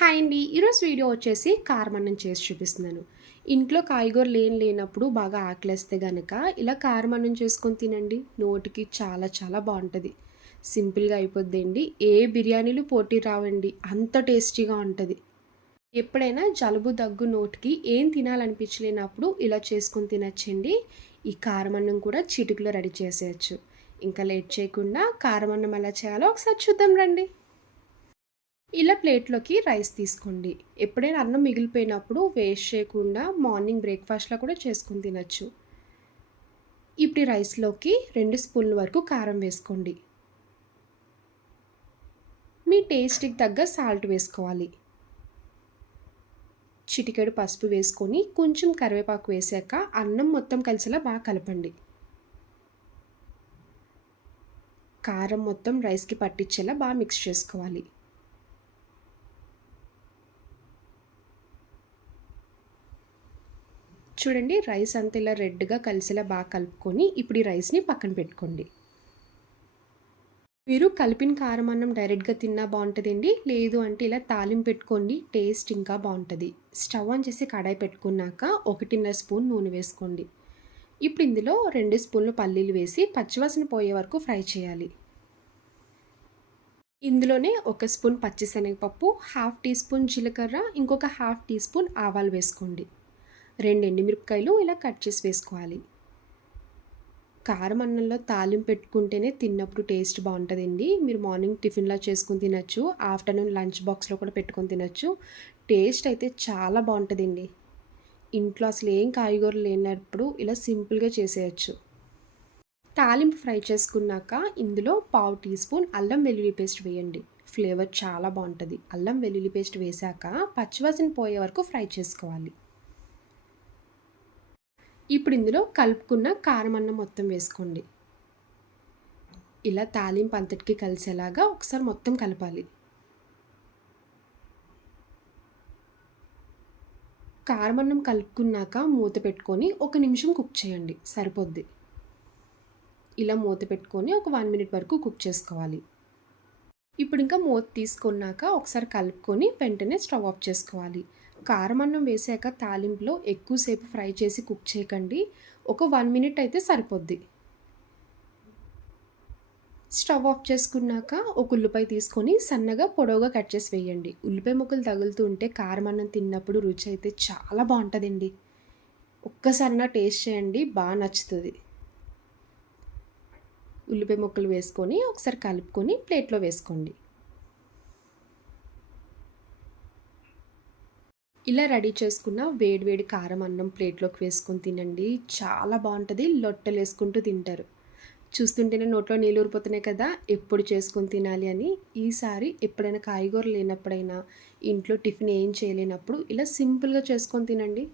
Hi అండి. ఈరోజు video వచ్చేసి కారమన్నం చేసి చూపిస్తున్నాను. ఇంట్లో కాయగూరలు లేనప్పుడు బాగా ఆకలేస్తే గనక ఇలా కారమన్నం చేసుకొని తినండి. నోటికి చాలా చాలా బాగుంటుంది. సింపుల్గా అయిపోద్దండి. ఏ బిర్యానీలు పోటీ రావండి, అంత టేస్టీగా ఉంటుంది. ఎప్పుడైనా జలుబు దగ్గు నోటికి ఏం తినాలనిపించలేనప్పుడు ఇలా చేసుకొని తినచ్చండి. ఈ కారమన్నం కూడా చిటికలో రెడీ చేసేయచ్చు. ఇంకా లేట్ చేయకుండా కారమన్నం ఎలా చేయాలో ఒకసారి చూద్దాం రండి. ఇలా ప్లేట్లోకి రైస్ తీసుకోండి. ఎప్పుడైనా అన్నం మిగిలిపోయినప్పుడు వేస్ట్ చేయకుండా మార్నింగ్ బ్రేక్ఫాస్ట్లో కూడా చేసుకుని తినచ్చు. ఇప్పుడు ఈ రైస్లోకి 2 స్పూన్ల వరకు కారం వేసుకోండి. మీ టేస్ట్కి తగ్గ సాల్ట్ వేసుకోవాలి. చిటికెడు పసుపు వేసుకొని కొంచెం కరివేపాకు వేసాక అన్నం మొత్తం కలిసేలా బాగా కలపండి. కారం మొత్తం రైస్కి పట్టించేలా బాగా మిక్స్ చేసుకోవాలి. చూడండి, రైస్ అంతా ఇలా రెడ్గా కలిసేలా బాగా కలుపుకొని ఇప్పుడు ఈ రైస్ని పక్కన పెట్టుకోండి. మీరు కలిపిన కారం అన్నం డైరెక్ట్గా తిన్నా బాగుంటుందండి. లేదు అంటే ఇలా తాలింపు పెట్టుకోండి, టేస్ట్ ఇంకా బాగుంటుంది. స్టవ్ ఆన్ చేసి కడాయి పెట్టుకున్నాక 1.5 స్పూన్ నూనె వేసుకోండి. ఇప్పుడు ఇందులో 2 స్పూన్లు పల్లీలు వేసి పచ్చివాసన పోయే వరకు ఫ్రై చేయాలి. ఇందులోనే 1 స్పూన్ పచ్చిశనగపప్పు, 1/2 టీ స్పూన్ జీలకర్ర, ఇంకొక 1/2 టీ స్పూన్ ఆవాలు వేసుకోండి. 2 ఎండుమిరపకాయలు ఇలా కట్ చేసి వేసుకోవాలి. కారం అన్నంలో తాలింపు పెట్టుకుంటేనే తిన్నప్పుడు టేస్ట్ బాగుంటుందండి. మీరు మార్నింగ్ టిఫిన్లా చేసుకుని తినచ్చు, ఆఫ్టర్నూన్ లంచ్ బాక్స్లో కూడా పెట్టుకొని తినచ్చు. టేస్ట్ అయితే చాలా బాగుంటుందండి. ఇంట్లో అసలు ఏం కాయగూరలు లేనప్పుడు ఇలా సింపుల్గా చేసేయచ్చు. తాలింపు ఫ్రై చేసుకున్నాక ఇందులో 1/2 టీ స్పూన్ అల్లం వెల్లుల్లి పేస్ట్ వేయండి. ఫ్లేవర్ చాలా బాగుంటుంది. అల్లం వెల్లుల్లి పేస్ట్ వేసాక పచ్చివాసన పోయే వరకు ఫ్రై చేసుకోవాలి. ఇప్పుడు ఇందులో కలుపుకున్న కారం అన్నం మొత్తం వేసుకోండి. ఇలా తాలింపు అంతటికి కలిసేలాగా ఒకసారి మొత్తం కలపాలి. కారం అన్నం కలుపుకున్నాక మూత పెట్టుకొని 1 నిమిషం కుక్ చేయండి, సరిపోద్ది. ఇలా మూత పెట్టుకొని ఒక 1 మినిట్ వరకు కుక్ చేసుకోవాలి. ఇప్పుడు ఇంకా మూత తీసుకున్నాక ఒకసారి కలుపుకొని వెంటనే స్టవ్ ఆఫ్ చేసుకోవాలి. కారం అన్నం వేసాక తాలింపులో ఎక్కువసేపు ఫ్రై చేసి కుక్ చేయకండి. ఒక 1 మినిట్ అయితే సరిపోద్ది. స్టవ్ ఆఫ్ చేసుకున్నాక ఒక ఉల్లిపాయ తీసుకొని సన్నగా పొడవుగా కట్ చేసి వేయండి. ఉల్లిపాయ ముక్కలు తగులుతూ ఉంటే కారం అన్నం తిన్నప్పుడు రుచి అయితే చాలా బాగుంటుందండి. ఒక్కసారి టేస్ట్ చేయండి, బాగా నచ్చుతుంది. ఉల్లిపాయ ముక్కలు వేసుకొని ఒకసారి కలుపుకొని ప్లేట్లో వేసుకోండి. ఇలా రెడీ చేసుకున్న వేడివేడి కారం అన్నం ప్లేట్లోకి వేసుకొని తినండి, చాలా బాగుంటుంది. లొట్టలు వేసుకుంటూ తింటారు. చూస్తుంటేనే నోట్లో నీళ్ళు ఊరిపోతున్నాయి కదా, ఎప్పుడు చేసుకొని తినాలి అని. ఈసారి ఎప్పుడైనా కాయగూరలు లేనప్పుడైనా ఇంట్లో టిఫిన్ ఏం చేయలేనప్పుడు ఇలా సింపుల్గా చేసుకొని తినండి,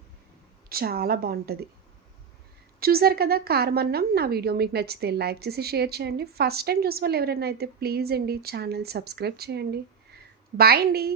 చాలా బాగుంటుంది. చూసారు కదా కారం అన్నం. నా వీడియో మీకు నచ్చితే లైక్ చేసి షేర్ చేయండి. ఫస్ట్ టైం చూసే వాళ్ళు ఎవరైనా అయితే ప్లీజ్ అండి ఛానల్ సబ్స్క్రైబ్ చేయండి. బాయ్ అండి.